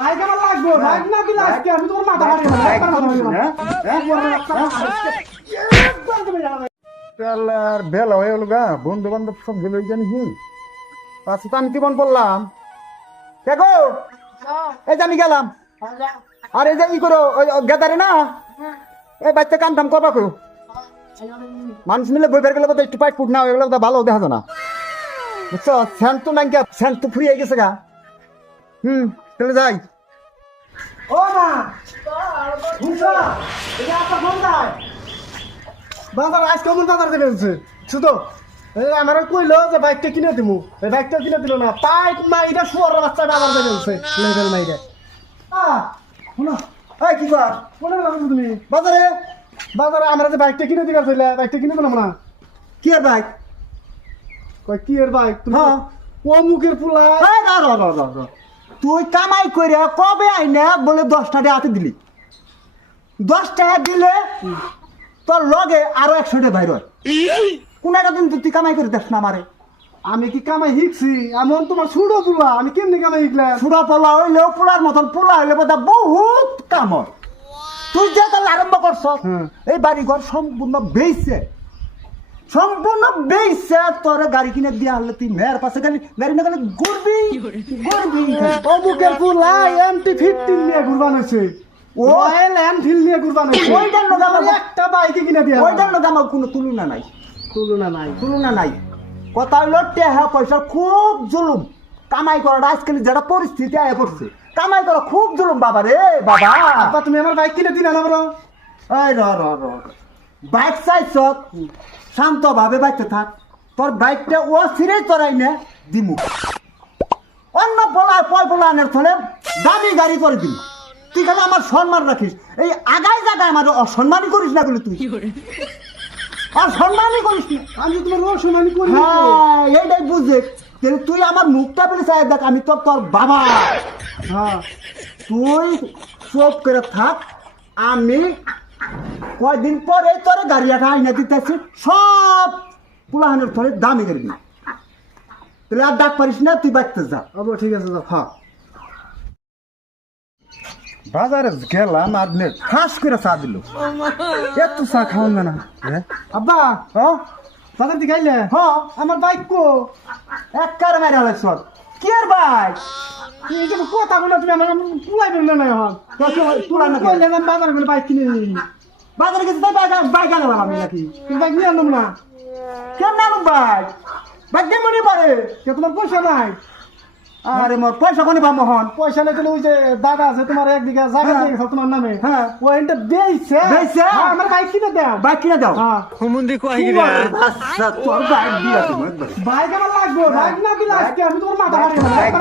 Bike আমার লাগবে, bike না দিলে আজকে আমি তোমার মাথা ফাটিয়ে দেবো। আর বেলা হয়ে গেল গা, বন্ধু বান্ধব সব গেল জানি কি পাশে তো আমি জীবন বললাম দেখো এই যে আমি গেলাম আর এই যে ই করো গেদারে না এই বাচ্চা কাম টাম করবা কেউ মানুষ মিলে বই বের গেলে বোধ একটু পাইট ফুট না এগুলো ভালো দেখা যায় না বুঝছো স্যান্ট তো নাই স্যান্ট তো ফুরিয়ে গেছে গা চলে যাই ও মা বুঝছো এটা আপনার ফোন যায় বাজার আজকে অমন বাজার দেবে বলছে শুধু আমার কইলো যে বাইকটা কিনে দিমু এই বাইকটা কিনে দিল না পাইপ মাইরা শুয়ার বাচ্চা বাজার দেবে বলছে লেভেল মাইরা শোনো এই কি কর কোনে লাগছো তুমি বাজারে বাজারে আমরা যে বাইকটা কিনে দিবার কইলা বাইকটা কিনে দিলাম না কি আর বাইক কই কি এর বাইক তুমি হ্যাঁ ও মুখের পোলা এই র তুই কামাই করে কবে আইনা বলে 10 টাকা হাতে দিলি 10 টাকা দিলে তোর লগে আরো 100 টাকা বাইর হয় কোন একটা দিন তুই কামাই করে দেখ না আমারে আমি কি কামাই শিখছি এমন তোমার ছুড়ো পোলা আমি কেমনি কামাই শিখলাম সুরা পোলা হইলেও পোলার মতন পোলা হইলে বোধ বহুত কাম হয় তুই যে তাহলে আরম্ভ করছ এই বাড়ি ঘর সম্পূর্ণ বেইছে তোর গাড়ি কিনে দিয়ে আনলে তুই মেয়ের পাশে গাড়ি না গেলে ঘুরবি ও মুখের পোলা এমটি 15 নিয়ে ঘুরবান হয়েছে রয়্যাল এনফিল্ড নিয়ে ঘুরবান হয়েছে ওইটার লগে আমার একটা বাইকে কিনে দিয়া ওইটার লগে আমার কোনো তুলনা নাই কথা হইলো টেহা পয়সা খুব জুলুম কামাই করার আজকাল যেটা পরিস্থিতি আয় পড়ছে কামাই করা খুব জুলুম বাবা রে বাবা আপা তুমি আমার বাইক কিনে দিলা না বড় এই র বাইক চাইছ শান্ত ভাবে বাইকতে থাক তোর বাইকটা ও ছিঁড়ে চড়াই না দিমু অন্য পয়লা আনের ফলে দামি গাড়ি করে দিম তুই কেন আমার সম্মান রাখিস এই আগাই জায়গায় আমার অসম্মানই করিস না বলে তুই অসম্মানই করিস না আমি তোমার অসম্মানই করি হ্যাঁ এইটাই বুঝে তাহলে তুই আমার মুখটা পেলে চাই দেখ আমি তোর বাবা হ্যাঁ তুই চোখ করে থাক আমি কয়দিন পরে তোর গাড়ি একটা আইনা দিতেছি সব পুলাহানের ফলে দামি করে দিই তাহলে আর ডাক পারিস না তুই বাঁচতে যা ঠিক আছে যাও হ্যাঁ বাজারে গেলাম আর ফাঁস করে চা দিল এত চা খাওয়ান না আব্বা হ্যাঁ বাজার দিকে আইলে হ্যাঁ আমার বাইক কো এক কারে মেরে হলে সব কি আর ভাই তুমি যে কথা বলো তুমি আমার পুলাই বের না এখন তুলা না কইলে আমি বাজার গেলে বাইক কিনে নিই বাজারে গেছে তাই বাইক আনলাম আমি নাকি তুমি বাইক নিয়ে আনলাম না কেমন আনুম বাইক বাইক কেমন পারে কে তোমার পয়সা নাই আরে মোর পয়সা কোনি বা মোহন পয়সা নাই তাহলে ওই যে দাদা আছে তোমার একদিকে জায়গা দিয়ে গেছে তোমার নামে হ্যাঁ ওইটা বেইছে আমার বাইক কিনে দাও বাইক কিনে দাও হ্যাঁ হুমুন্দি কই গিরে আচ্ছা তোর বাইক দিয়া তুমি একবার বাইক আমার লাগবে বাইক না দিলে আজকে আমি তোমার মাথা ফাটিয়ে দেবো। বাইক